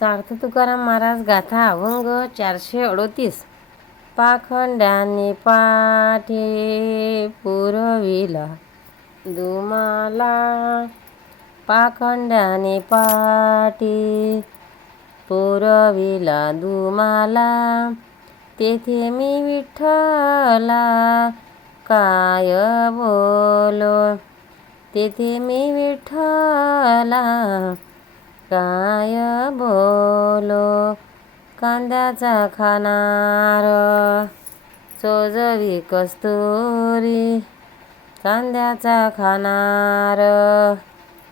सार्थ तुकाराम महाराज गाथा अभंग चारशे अडोतीस. पाखंडाने पाठी पुरविला. दुमाला पाखंडाने पाठी पुरविला. दुमाला तेथे मी विठ्ठला काय बोलो? तेथे मी विठ्ठला काय बोलो कांद्याचा खाणार. चोजवी कस्तुरी कांद्याचा खाणार.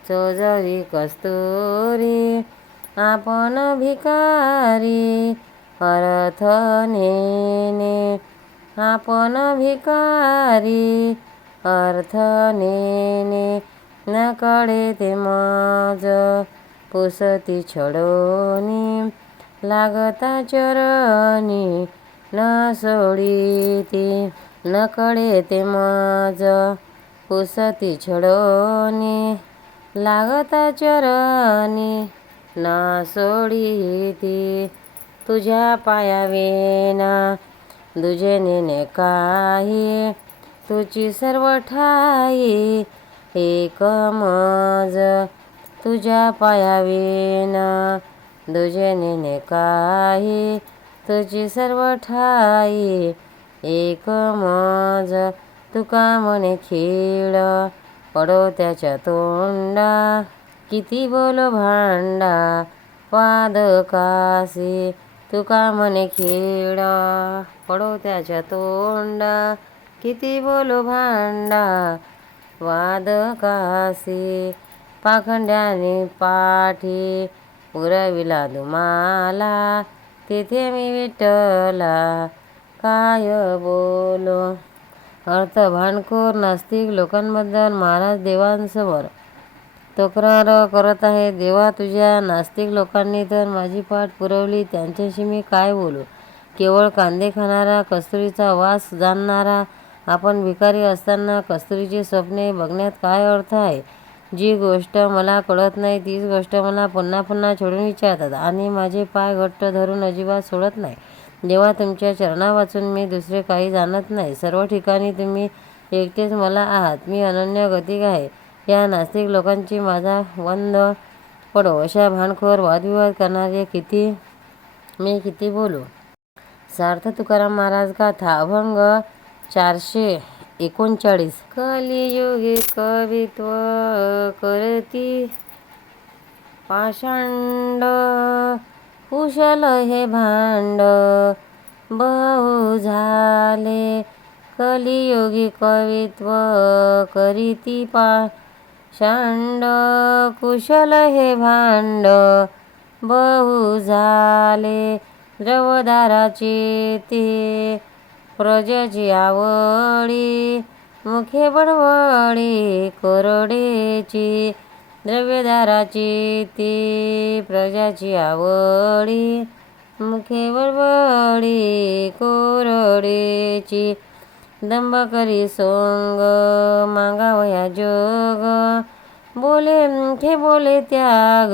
चोजवी कस्तुरी आपण भिकारी अर्थ नेने आपण भिकारी अर्थ नेने न कळे ते मज पुसती छडोनी लागता चरणी न सोडीती न कळे ते मज पुसती छडोनी लागता चरणी न सोडीती तुझ्या पायावेना दुजे नेने काही तुझी सर्व ठाई एक मज. तुझ्या पायाविना दुजे निने काही तुझी सर्व ठाई एक मज तुका म्हणे खेळ पडो त्याच्या तोंडा किती बोलो भांडा वादकासी तुका म्हणे खेळ पडो त्याच्या तोंडा किती बोलो भांडा वाद कासी पाखंड्याने पाठी पुरविला तुम्हाला तिथे मी विठला काय बोलो? अर्थ भांडखोर नास्तिक लोकांबद्दल महाराज देवांसमोर तक्रार करत आहे. देवा तुझ्या नास्तिक लोकांनी तर माझी पाठ पुरवली त्यांच्याशी मी काय बोलू? केवळ कांदे खाणारा कस्तुरीचा वास जाणणारा आपण भिकारी असताना कस्तुरीची स्वप्ने बघण्यात काय अर्थ आहे? जी गोष्ट मला कळत नाही तीच गोष्ट मला पुन्हा पुन्हा छेडून विचारतात आणि माझे पाय घट्ट धरून अजिबात सोडत नाही. जेव्हा तुमच्या चरणा वाचून मी दुसरे काही जाणत नाही सर्व ठिकाणी तुम्ही एकटेच मला आहात. मी अनन्य गतिक आहे. या नास्तिक लोकांची माझा वंद पडो. अशा भांडखोर वादविवाद करणारे किती मी किती बोलू? सार्थ तुकाराम महाराज गाथा अभंग चारशे एकोणचाळीस. कलियुगी कवित्व करती. पाषांड कुशल हे भांड. बहु झाले. कलियुगी कवित्व करीती पाषांड कुशल हे भांड. बहु झाले. द्रवदाराची ती प्रजेची आवडी मुखे बडवळी कोरडेची द्रव्यदाराची ती प्रजाची आवडी मुखे बडवळी कोरडेची. दंभ करी सोंग मागावया जोग बोले मुखे बोले त्याग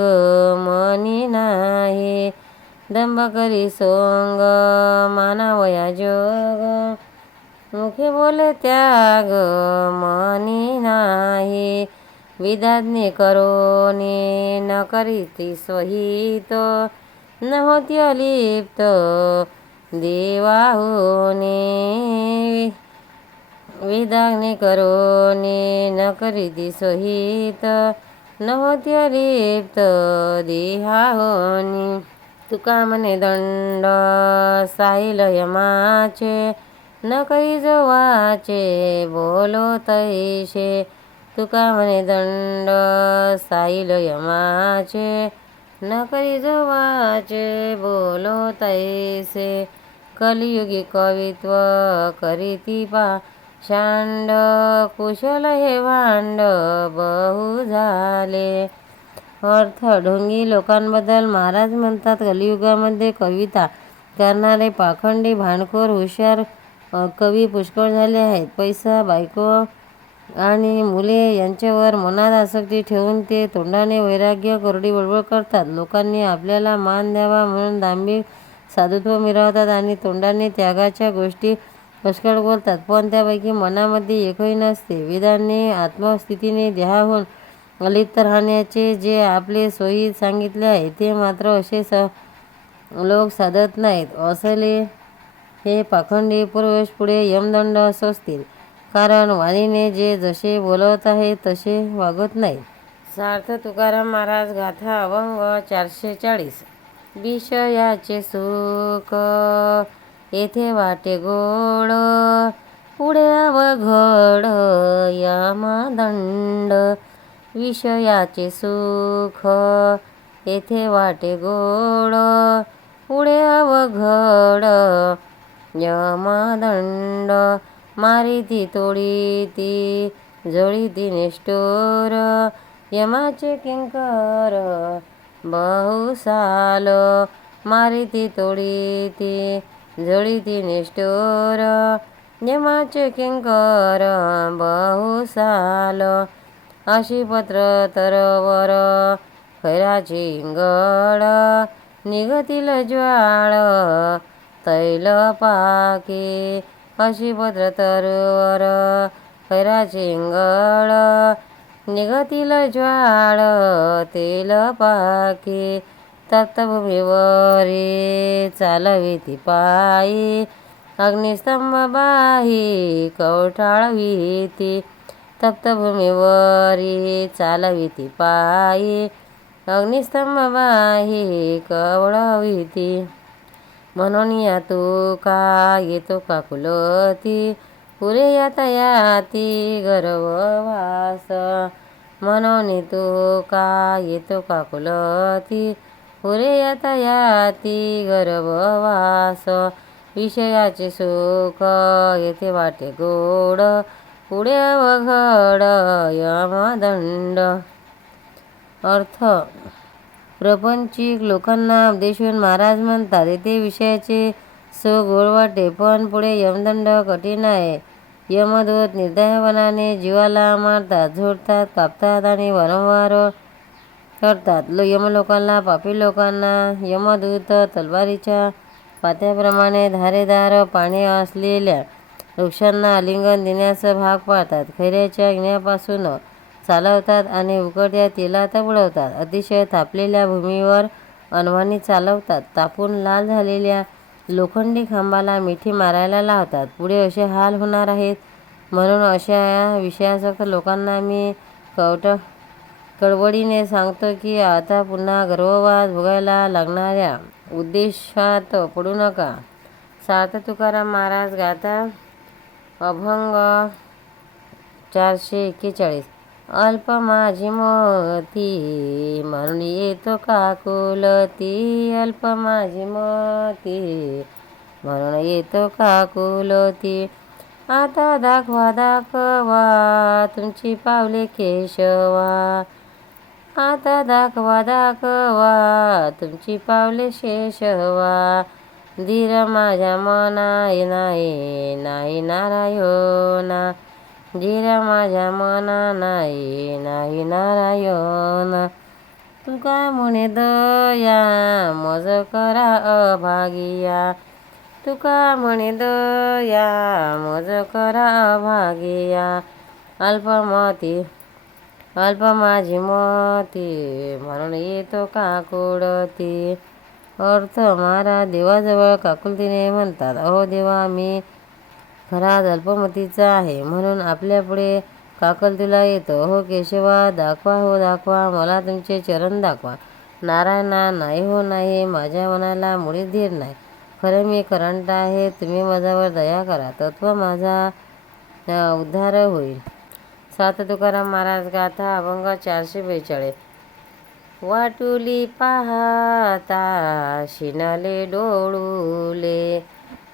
मनी नाही. दंभ करी सोंग मानावया जोग. मुखे बोले त्याग मनी नाही. विधाज्ञे करोनी न करीती स्वहित. न होती अलिप्त देवाहुनी विधाग्ने करोनी न करीती स्वहित. न होती अलिप्त देहाहोनी तुका म्हणे दंड साईल यमाचे न काही जवाचे बोलो तैसे तुका म्हणे दंड साईल यमाचे न करी जवाचे बोलो तैसे कलियुगी कवित्व करीती पा शांड कुशल हे भांड बहु झाले अर्थ ढोंगी लोकांबद्दल महाराज म्हणतात कलियुगामध्ये कविता करणारे पाखंडी भांडखोर हुशार कवी पुष्कळ झाले आहेत. पैसा बायको आणि मुले यांच्यावर मनात आसक्ती ठेवून ते तोंडाने वैराग्य कोरडी बळबळ करतात. लोकांनी आपल्याला मान द्यावा म्हणून दांभिक साधुत्व मिरवतात आणि तोंडाने त्यागाच्या गोष्टी पुष्कळ बोलतात. पण त्यापैकी मनामध्ये एकही नसते. वेदांनी आत्मस्थितीने देहाहून अलिप्त राहण्याचे जे आपले सोयीत सांगितले आहे ते मात्र असे स लोक साधत नाहीत. असले हे पाखंडी पुरुष पुढे यमदंड सोसतील. कारण वाणीने जे जसे बोलत आहे तसे वागत नाही सार्थ तुकाराम महाराज गाथा अभंग चारशे चाळीस. विषयाचे सुख येथे वाटे गोड. पुढे अवघड यमदंड विषयाचे सुख येथे वाटे गोड पुढे अवघड. यमदंड मारिती तोडीती जळीती निष्ठोर. यमाचे किंकर बहुसाल मारिती तोडीती जळीती निष्ठोर. यमाचे किंकर बहुसाल अशी पत्र तरवर खैराची इंगळ निघतील ज्वाळ तैल पाके. अशी पत्र तरवर खैराची इंगळ निघतील ज्वाळ तेल पाके. तप्तभूमीवरी चालविती पायी. अग्निस्तंभ बाही कवटाळविती तप्तभूमीवरी चालविती पायी. अग्निस्तंभ बाही कवळविती. म्हणून या तू का येतो का कुलती पुरे यातायाती गर्ववास म्हणून तू का येतो का कुलती पुरे यातायाती गर्ववास विषयाचे सुख येथे वाटे गोड. पुढे अवघड यमदंड अर्थ प्रपंचिक लोकांना उपदेशून महाराज म्हणतात येथे विषयाचे सो गोड वाटे पण पुढे यमदंड कठीण आहे. यमदूत निर्दयपणाने जीवाला मारतात झोडतात कापतात आणि वारंवार करतात. लो यमलोकांना पापी लोकांना यमदूत तलवारीच्या पात्याप्रमाणे धारेदार पाणी असलेल्या वृक्षांना आलिंगन देण्याचा भाग पाडतात. खैऱ्याच्या गिण्यापासून चालवतात आणि उकळत्या तेलात बुडवतात. अतिशय तापलेल्या भूमीवर अनवाणी चालवतात. तापून लाल झालेल्या लोखंडी खांबाला मिठी मारायला लावतात. पुढे असे हाल होणार आहेत. म्हणून अशा विषयासक्त लोकांना मी कवट कळवळीने सांगतो की आता पुन्हा गर्ववाद भोगायला लागणाऱ्या उद्देशात पडू नका. सार्थ तुकाराम महाराज गाता अभंग चारशे एक्केचाळीस. अल्प माझी मती म्हणून येतो काकुलती अल्प माझी मती म्हणून येतो काकुलती आता दाखवा दाखवा तुमची पावले केशवा. आता दाखवा दाखवा तुमची पावले शेषवा. धीर माझ्या मनाय नाही नाही नारायणा धीर माझ्या मना नाही नाही नारायणा तुका म्हणे दया मज करा अभागिया तुका म्हणे दया मज करा अभागिया अल्पमती अल्प माझी मती म्हणून येतो काकुडती अर्थ महाराज देवाजवळ काकुलतीने म्हणतात अहो देवा मी खराच अल्पमतीचा आहे म्हणून आपल्यापुढे काकलतीला येतो. हो केशवा दाखवा हो दाखवा मला तुमचे चरण दाखवा. नारायणा नाही हो नाही माझ्या मनाला मुळीच धीर नाही. खरं मी करंट आहे तुम्ही माझ्यावर दया करा तत्व माझा उद्धार होईल. सात तुकाराम महाराज गाथा अभंग चारशे बेचाळीस. वाटुली पाहता शिनले डोळूले.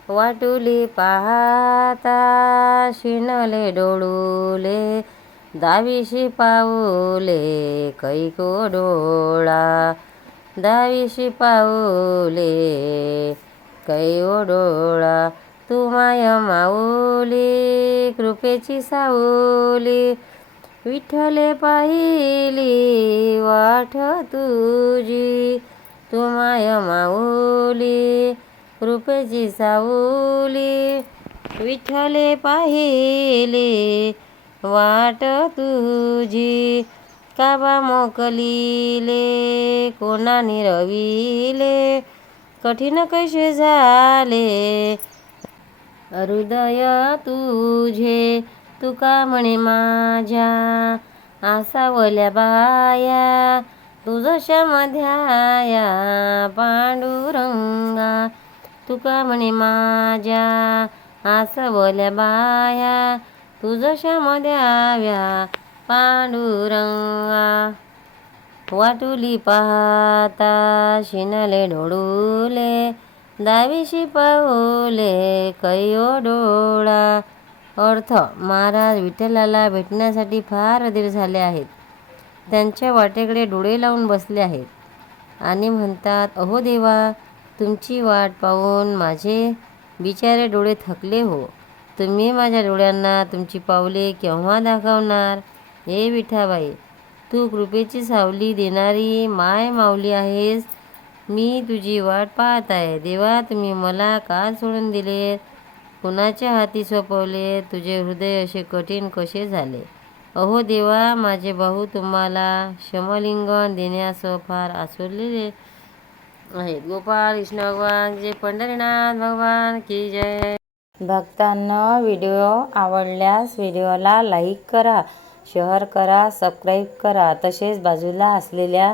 वाटुली पाहता शिनले डोळूले. दाविशी पाऊले कैको डोळा. दाविशी पाऊले कै डोळा. तू माय माऊली कृपेची साऊली. विठ्ठले पाहिली वाट तुझी तू माय माऊली कृपेची साऊली. विठ्ठले पाहिली वाट तुझी काबा मोकलीले कोणा निरविले कठीण कसे झाले हृदय तुझे. तुका म्हणे माझ्या आसावल्या बाया. तुझशा मध्याया पांडुरंगा. तुका म्हणे माझ्या आसवल्या बाया. तुझशा मध्याव्या पांडुरंगा. वाटुली पाहता शिनले ढोळुले दावीशी पाहुले कैयो डोळा. अर्थ महाराज विठ्ठलाला भेटण्यासाठी फार अधीर झाले आहेत. त्यांच्या वाटेकडे डोळे लावून बसले आहेत. आणि म्हणतात अहो देवा तुमची वाट पाहून माझे बिचारे डोळे थकले हो. तुम्ही माझ्या डोळ्यांना तुमची पावले केव्हा दाखवणार? हे विठाबाई तू कृपेची सावली देणारी माय माऊली आहेस. मी तुझी वाट पाहत आहे. देवा तुम्ही मला का सोडून दिले कुणाच्या हाती सोपवले? तुझे हृदय असे कठीण कसे झाले? अहो देवा माझे भाऊ तुम्हाला शमलिंगन देण्यास फार आसुरलेले आहेत. गोपाळ कृष्ण भगवान जे पंढरीनाथ भगवान की जय. भक्तांना व्हिडिओ आवडल्यास व्हिडिओला लाईक करा शेअर करा सबस्क्राईब करा. तसेच बाजूला असलेल्या